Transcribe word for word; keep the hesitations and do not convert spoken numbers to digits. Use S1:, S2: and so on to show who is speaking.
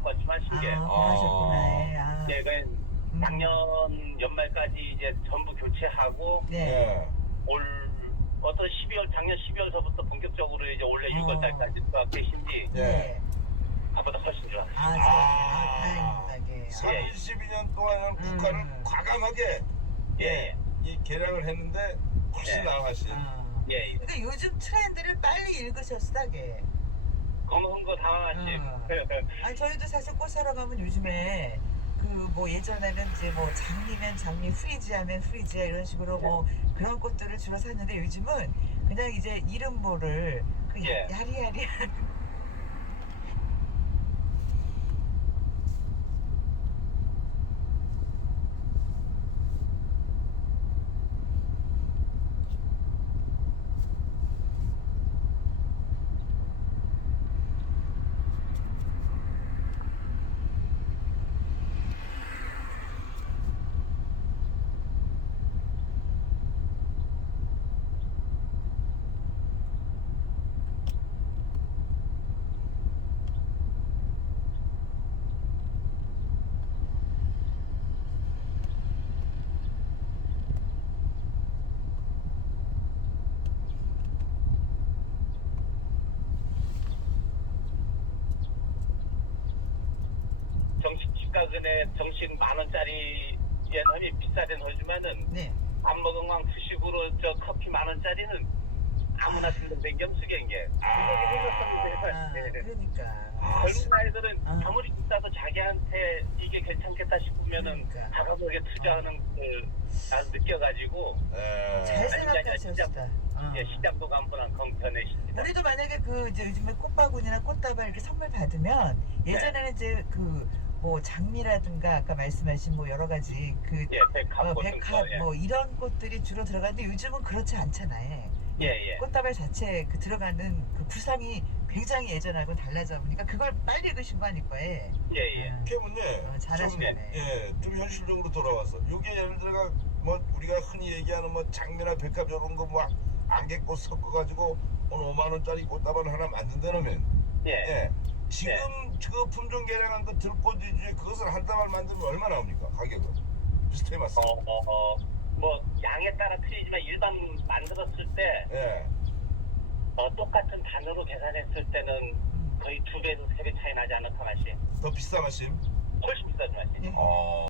S1: 바꿨지만
S2: 아,
S1: 신기해요.
S2: 그러셨구나. 예, 아.
S1: 예, 그
S2: 음.
S1: 작년 연말까지 이제 전부 교체하고
S2: 네.
S3: 예.
S1: 올 어떤 십이월 작년 십이월서부터 본격적으로 이제 올해
S2: 어.
S1: 일곱 달까지 들어가 계신지
S3: 예.
S2: 네.
S1: 나보다 훨씬 좋았어요.
S2: 아, 저, 아, 다행입니다. 예. 아.
S3: 삼십이 년 동안
S2: 음.
S3: 국가를 과감하게
S1: 예, 예.
S3: 이 개량을 했는데 훨씬
S1: 예.
S3: 나아가신.
S2: 아.
S1: 예, 예.
S2: 그러니까 요즘 트렌드를 빨리 읽으셨다게.
S1: 검은거 당황하신.
S2: 어. 아니 저희도 사실 꽃 사러 가면 요즘에 그 뭐 예전에는 이제 뭐 장미면 장미, 프리지아면 프리지아 이런 식으로 뭐 그런 꽃들을 주로 샀는데 요즘은 그냥 이제 이름 모를 그 야-
S1: 예.
S2: 야리야리한
S1: 정식 집가근에 정식 만 원짜리 예놈이 비싸된 하지만은
S2: 네.
S1: 밥 먹은 건 후식으로 저 커피 만 원짜리는 아무나 등록된 겸수경 게.
S2: 아,
S1: 네.
S2: 그러니까.
S1: 젊은 아이들은
S2: 아.
S1: 아무리 비싸도 자기한테 이게 괜찮겠다 싶으면은
S2: 그러니까.
S1: 과감하게 투자하는 그 나를 느껴가지고
S3: 예.
S2: 잘 생각하셨다. 어.
S1: 예, 시장도 간분한 건편해십니다.
S2: 우리도 만약에 그 이제 요즘에 꽃바구니나 꽃다발 이렇게 선물 받으면 예전에는 이제 그 뭐 장미라든가 아까 말씀하신 뭐 여러 가지 그
S1: 예, 백합,
S2: 어,
S1: 꽃
S2: 백합
S1: 등등, 예.
S2: 뭐 이런 꽃들이 주로 들어가는데 요즘은 그렇지 않잖아요.
S1: 예, 예.
S2: 꽃다발 자체 그 들어가는 그 구성이 굉장히 예전하고 달라져 보니까 그걸 빨리 읽으신 거 아닐 거예요.
S1: 예, 예.
S2: 음.
S3: 그러면 예,
S2: 어,
S3: 좀,
S2: 잘하시네.
S3: 예, 좀 현실적으로 돌아와서 이게 예를 들어가 뭐 우리가 흔히 얘기하는 뭐 장미나 백합 이런 거 뭐 안개꽃 섞어가지고 오늘 오만 원짜리 꽃다발 하나 만든다면
S1: 예.
S3: 예, 지금 그 품종 개량한 그 들꽃 위주의 그것을 한 다발 만들면 얼마 나옵니까 가격은? 비슷해
S1: 어,
S3: 맞습니다.
S1: 어, 어, 뭐 양에 따라 틀리지만 일반 만들었을 때
S3: 예,
S1: 어, 똑같은 단으로 계산했을 때는 거의 두 배에서 세 배 차이 나지 않을까 맛이.
S3: 더 비싸 마심.
S1: 훨씬 비싸지 맛이.
S2: 예.
S3: 어.